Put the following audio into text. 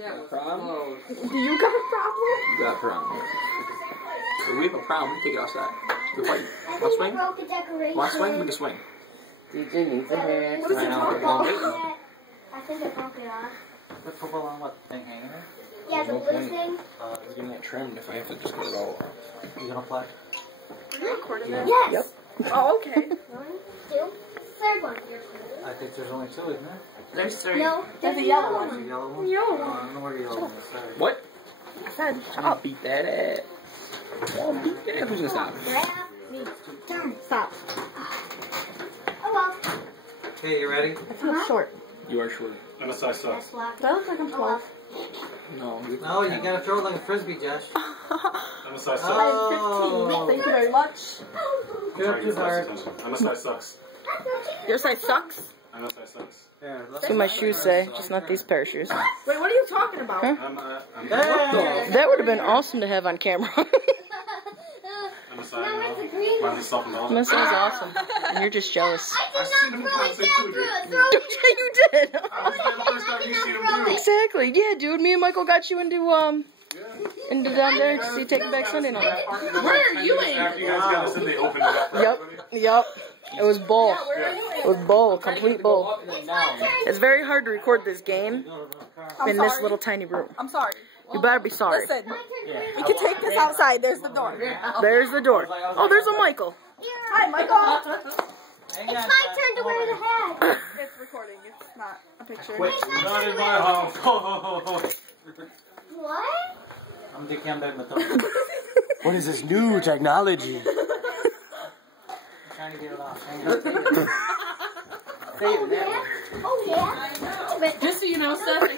that was close. Do you got a problem? You got a problem. If we have a problem, we take it outside. Go fight. Want to swing? Want to swing? We can swing. DJ needs a hair. What is he talking about? I think it broke it off. The football on what thing hanging there? Yeah, the blue thing. We're getting that trimmed if I have to just cut it all off. You gonna play? Are you recording this? Yes. Yep. Oh, okay. 1, 2, third one. I think there's only 2, isn't there? There's 3. No, There's a yellow There's one. a yellow one? Yellow one. I don't know where the yellow one is. Sorry. What? I said, I'm gonna beat that ass. Oh, beat that ass. Who's gonna stop? Grab me. Turn. stop. Oh well. Okay, you ready? I feel short. You are short. MSI sucks. That's locked. Do I look like I'm 12? No. No, you gotta throw it like a frisbee, Josh. MSI sucks. Oh. Thank you very much. Good, too hard. MSI sucks. Your size sucks? MSI sucks. Here, That's what my shoes say, just not these pair of shoes. Wait, what are you talking about? Huh? Hey! That would have been awesome to have on camera. That sounds awesome. And you're just jealous. I did not throw it down through a Yeah, you did. throw it. Exactly. Yeah, dude. Me and Michael got you into down there to see Taking Back Sunday night. Where are you in? After you guys got us in, they opened it up. Yep. It was bull. Where are you in? It was bull. Complete bull. Down. It's very hard to record this game I'm in this sorry. little tiny room. I'm sorry. You better be sorry. Listen, we can take this outside. There's the door. There's the door. Oh, there's a Michael. Hi, Michael. It's my turn to wear the hat. It's recording. It's not a picture. Not in my house. What? I'm the Campbell method. What is this new technology? I'm trying to get it off. Hang on. Oh yeah. Oh yeah. Just so you know, Seth